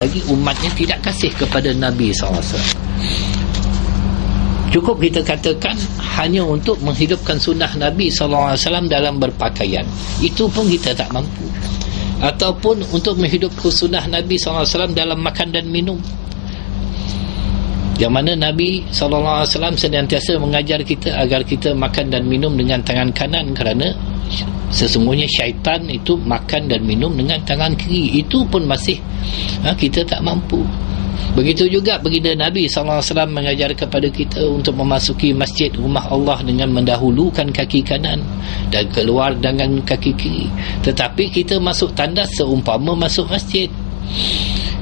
lagi umatnya tidak kasih kepada Nabi SAW. Cukup kita katakan hanya untuk menghidupkan sunnah Nabi SAW dalam berpakaian, itu pun kita tak mampu. Ataupun untuk menghidupkan sunnah Nabi SAW dalam makan dan minum, yang mana Nabi SAW senantiasa mengajar kita agar kita makan dan minum dengan tangan kanan, kerana sesungguhnya syaitan itu makan dan minum dengan tangan kiri. Itu pun masih kita tak mampu. Begitu juga baginda Nabi SAW mengajar kepada kita untuk memasuki masjid rumah Allah dengan mendahulukan kaki kanan dan keluar dengan kaki kiri. Tetapi kita masuk tandas seumpama masuk masjid,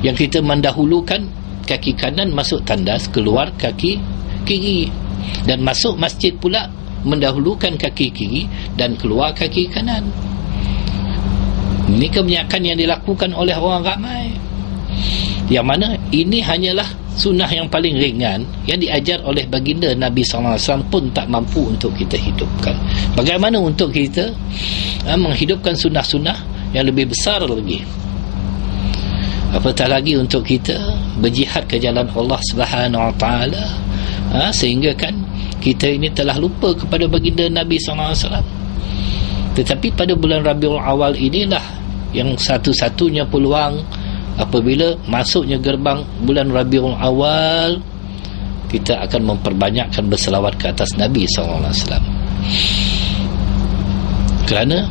yang kita mendahulukan kaki kanan masuk tandas, keluar kaki kiri. Dan masuk masjid pula mendahulukan kaki kiri dan keluar kaki kanan. Ini kebanyakan yang dilakukan oleh orang ramai, yang mana ini hanyalah sunnah yang paling ringan yang diajar oleh baginda Nabi SAW pun tak mampu untuk kita hidupkan. Bagaimana untuk kita menghidupkan sunnah-sunnah yang lebih besar lagi? Apatah lagi untuk kita berjihad ke jalan Allah Subhanahu Wa Taala, sehingga kan kita ini telah lupa kepada baginda Nabi SAW. Tetapi pada bulan Rabiul Awal inilah yang satu-satunya peluang. Apabila masuknya gerbang bulan Rabiul Awal, kita akan memperbanyakkan berselawat ke atas Nabi SAW. Kerana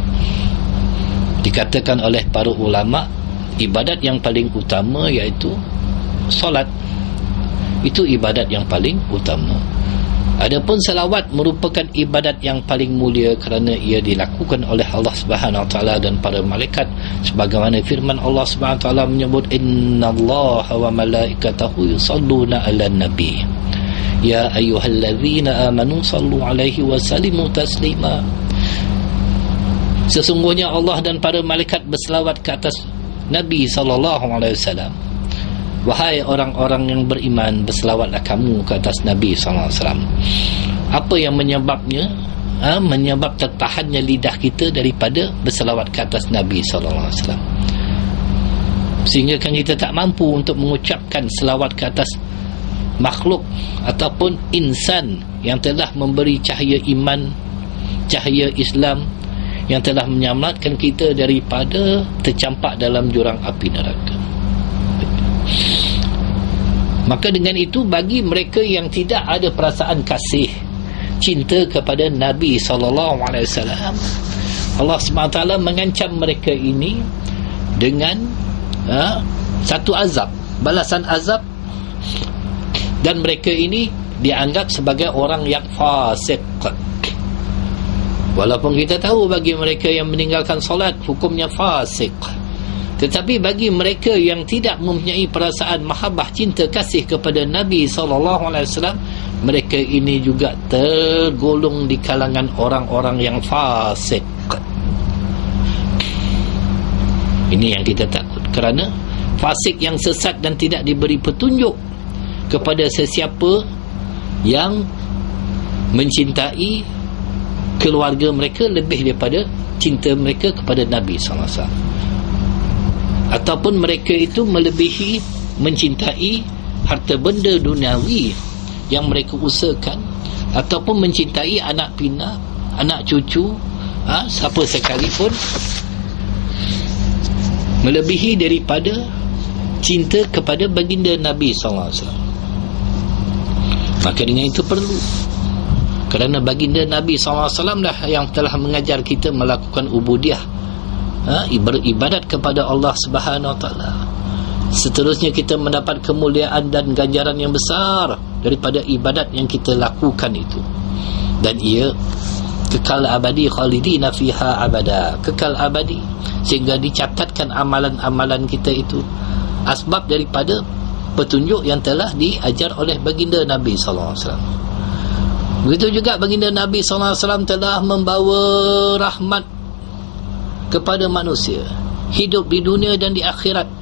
dikatakan oleh para ulama, ibadat yang paling utama iaitu solat. Itu ibadat yang paling utama. Adapun selawat merupakan ibadat yang paling mulia kerana ia dilakukan oleh Allah Subhanahu Wa Taala dan para malaikat, sebagaimana firman Allah Subhanahu Wa Taala menyebut, innallaha wa malaikatahu yusalluna 'alan nabi ya ayyuhallazina amanu sallu 'alaihi wa sallimu taslima. Sesungguhnya Allah dan para malaikat berselawat ke atas Nabi SAW. Wahai orang-orang yang beriman, berselawatlah kamu ke atas Nabi SAW. Apa yang menyebabnya? Menyebab tertahannya lidah kita daripada berselawat ke atas Nabi SAW. Sehingga kan kita tak mampu untuk mengucapkan selawat ke atas makhluk ataupun insan yang telah memberi cahaya iman, cahaya Islam, yang telah menyelamatkan kita daripada tercampak dalam jurang api neraka. Maka dengan itu, bagi mereka yang tidak ada perasaan kasih, cinta kepada Nabi SAW, Allah SWT mengancam mereka ini dengan satu azab, balasan azab. Dan mereka ini dianggap sebagai orang yang fasik. Walaupun kita tahu bagi mereka yang meninggalkan solat hukumnya fasik, tetapi bagi mereka yang tidak mempunyai perasaan mahabbah, cinta kasih kepada Nabi SAW, mereka ini juga tergolong di kalangan orang-orang yang fasik. Ini yang kita takut, kerana fasik yang sesat dan tidak diberi petunjuk kepada sesiapa yang mencintai keluarga mereka lebih daripada cinta mereka kepada Nabi SAW. Ataupun mereka itu melebihi mencintai harta benda duniawi yang mereka usahakan, ataupun mencintai anak pinak, anak cucu, siapa sekalipun, melebihi daripada cinta kepada baginda Nabi SAW. Maka dengan itu perlu, kerana baginda Nabi SAW lah yang telah mengajar kita melakukan ubudiyah, beribadat kepada Allah Subhanahu Wa Taala. Seterusnya kita mendapat kemuliaan dan ganjaran yang besar daripada ibadat yang kita lakukan itu, dan ia kekal abadi, khalidina fiha abada, kekal abadi, sehingga dicatatkan amalan-amalan kita itu asbab daripada petunjuk yang telah diajar oleh baginda Nabi SAW. Begitu juga baginda Nabi SAW telah membawa rahmat kepada manusia, hidup di dunia dan di akhirat.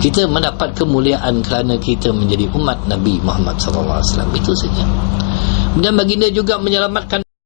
Kita mendapat kemuliaan kerana kita menjadi umat Nabi Muhammad SAW. Itu saja. Dan baginda juga menyelamatkan